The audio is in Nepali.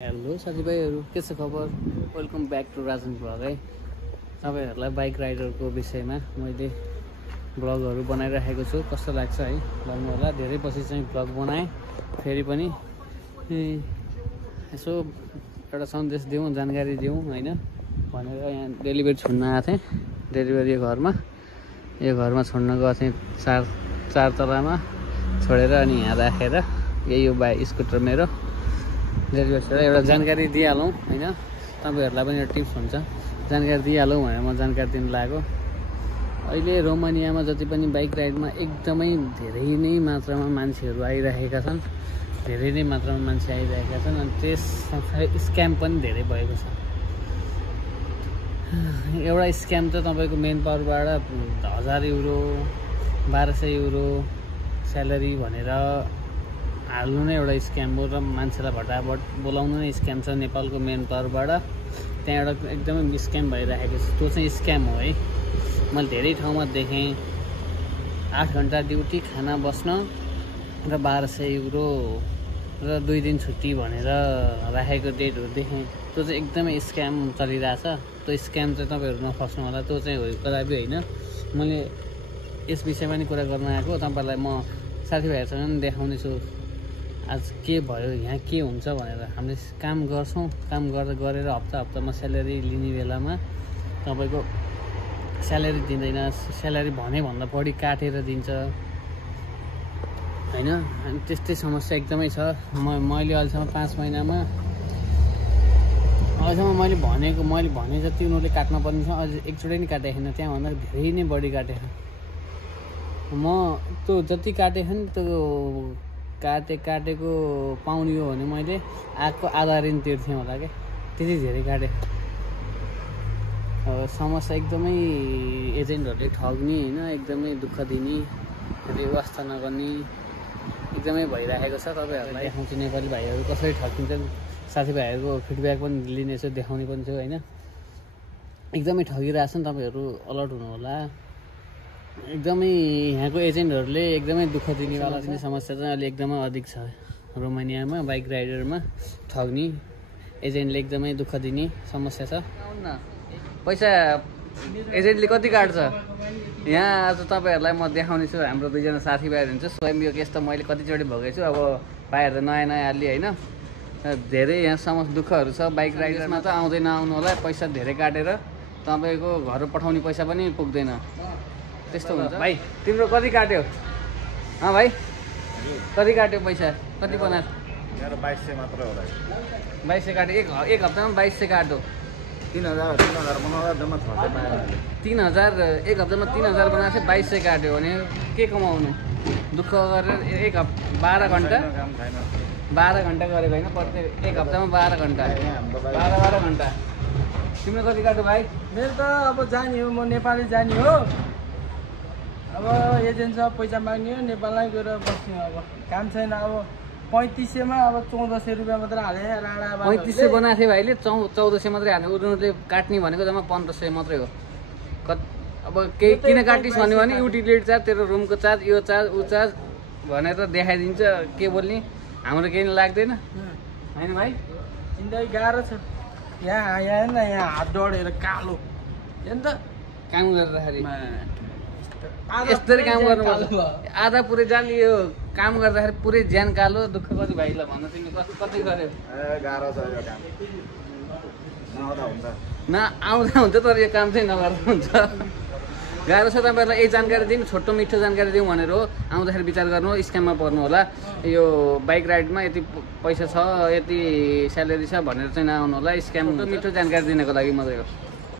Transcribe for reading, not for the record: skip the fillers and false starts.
हेलो साथीभाइहरू, के छ खबर? Welcome back to Rajan vlog है। तपाईँहरूलाई बाइक राइडरको विषयमा मैले भ्लगहरू बनाइराखेको छु। कस्तो लाग्छ है भन्नु होला। धेरै पछि चाहिँ भ्लग बनाएँ, फेरि पनि यसो एउटा सन्देश दिउँ, जानकारी दिउँ होइन भनेर यहाँ डेलिभरी छोड्न आएको थिएँ। डेलिभरी यो घरमा छोड्न गएको थिएँ। चार तलामा छोडेर अनि यहाँ राखेर यही हो बाइक स्कुटर मेरो डेलिभरी छोडेर एउटा जानकारी दिइहालौँ होइन। तपाईँहरूलाई पनि एउटा टिप्स हुन्छ, जानकारी दिइहालौँ भनेर म जानकारी दिन लागेको। अहिले रोमानियामा जति पनि बाइक राइडमा एकदमै धेरै नै मात्रामा मान्छेहरू आइरहेका छन्। धेरै नै मात्रामा मान्छे आइरहेका छन् अनि त्यस सँगसँगै स्क्याम पनि धेरै भएको छ। एउटा स्क्याम त तपाईँको मेन पावरबाट 1000 युरो 1200 युरो स्यालेरी भनेर हाल्नु नै एउटा स्क्याम हो र मान्छेलाई भटाभट बोलाउनु नै स्क्याम छ। नेपालको मेन पावरबाट त्यहाँ एउटा एकदमै स्क्याम भइरहेको छ। त्यो चाहिँ स्क्याम हो है। मैले धेरै ठाउँमा देखेँ 8 घन्टा ड्युटी, खाना बस्न र 1200 युरो र 2 दिन छुट्टी भनेर राखेको डेटहरू देखेँ। त्यो चाहिँ एकदमै स्क्याम चलिरहेछ। त्यो स्क्याम चाहिँ तपाईँहरू नफस्नु होला। त्यो चाहिँ कदापि होइन। मैले यस विषयमा नि कुरा गर्न आएको। तपाईँहरूलाई म साथीभाइहरूसँग पनि देखाउनेछु आज के भयो, यहाँ के हुन्छ भनेर। हामीले काम गर्छौँ, काम गरेर हप्तामा स्यालेरी लिने बेलामा तपाईँको स्यालेरी दिँदैन। स्यालेरी भन्दा बढी काटेर दिन्छ होइन। अनि त्यस्तै समस्या एकदमै छ। मैले अहिलेसम्म 5 महिनामा मैले भने जति उनीहरूले काट्न पर्ने छ अझ एकचोटि नै काटेको छैन। त्यहाँभन्दा धेरै नै बढी काटेको। म त्यो जति काटेको नि त्यो काटेको पाउने हो भने मैले आएको आधा ऋण तिर्थेँ होला क्या, त्यति धेरै काटेँ। समस्या एकदमै एजेन्टहरूले ठग्ने होइन, एकदमै दुःख दिने, व्यवस्था नगर्ने एकदमै भइरहेको छ। तपाईँहरूलाई देखाउँछु नेपाली भाइहरू कसरी ठगिन्छन्। साथीभाइहरूको फिडब्याक पनि लिनेछु, देखाउने पनि छु होइन। एकदमै ठगिरहेछन्, तपाईँहरू अलर्ट हुनु होला। एकदमै यहाँको एजेन्टहरूले एकदमै दुःख दिनेवाला चाहिँ समस्या चाहिँ अहिले एकदमै अधिक छ रोमानियामा। बाइक राइडरमा ठग्ने एजेन्टले एकदमै दुःख दिने समस्या छ। पैसा एजेन्टले कति काट्छ यहाँ आज तपाईँहरूलाई म देखाउने छु। हाम्रो 2जना साथीभाइहरू हुन्छ। स्वयं यो केस त मैले कतिचोटि भोगेको छु। अब भाइहरू त नयाँ अलि होइन। धेरै यहाँ समस्या दुःखहरू छ। बाइक राइडरमा त आउँदैन, आउनु होला। पैसा धेरै काटेर तपाईँको घर पठाउने पैसा पनि पुग्दैन। त्यस्तो हुन्छ। भाइ तिम्रो कति काट्यो? भाइ कति काट्यो पैसा? कति बनायो? मेरो 2200 मात्र होला। 2200 काट्यो। एक हप्तामा 2200 काट्यो। 3000 बनाउँदा जम्मा 6000 पायो। 3000 एक हप्तामा 3000 बनाएको थियो। 2200 काट्यो भने के कमाउनु? दुःख गरेर 12 घन्टा 12 घन्टा गरेको होइन। प्रत्येक एक हप्तामा 12 घन्टा 12 घन्टा। तिम्रो कति काट्यो भाइ? मेरो त अब जाने हो, म नेपाली जाने हो। अब एजेन्टसँग पैसा माग्ने हो, नेपालमै गएर बस्ने हो। अब काम छैन। अब 3500मा अब 1400 रुपियाँ मात्र हाले। राणा 3500 बनाएको थियो भाइले, 1400 मात्रै हाल्यो। उनीहरूले काट्ने भनेको जम्मा 1500 मात्रै हो। अब केही किन काटिस् भन्यो भने युटिलिटी चार्ज, तेरो रुमको चार्ज, यो चार्ज ऊ चार्ज भनेर देखाइदिन्छ। के बोल्ने, हाम्रो केही लाग्दैन होइन भाइ। जिन्दगी गाह्रो छ यहाँ न। यहाँ हात डढेर कालो हेर्नु त काम गर्दाखेरि यस्तरी काम गर्नुपर्छ। आधा पुरै जान यो काम गर्दाखेरि पुरै ज्यान कालो। दुःख कति भाइलाई भन्न तिमी कति गर्यो? गाह्रो छ यो काम। आउँदा हुन्छ तर यो काम चाहिँ नगर्दा हुन्छ। गाह्रो छ। तपाईँहरूलाई यही जानकारी दिउँ, छोटो मिठो जानकारी दिउँ भनेर हो। आउँदाखेरि विचार गर्नु, स्क्याममा पर्नु होला। यो बाइक राइडमा यति पैसा छ, यति स्यालेरी छ भनेर चाहिँ नआउनु होला। स्क्याम मिठो जानकारी दिनको लागि मात्रै हो।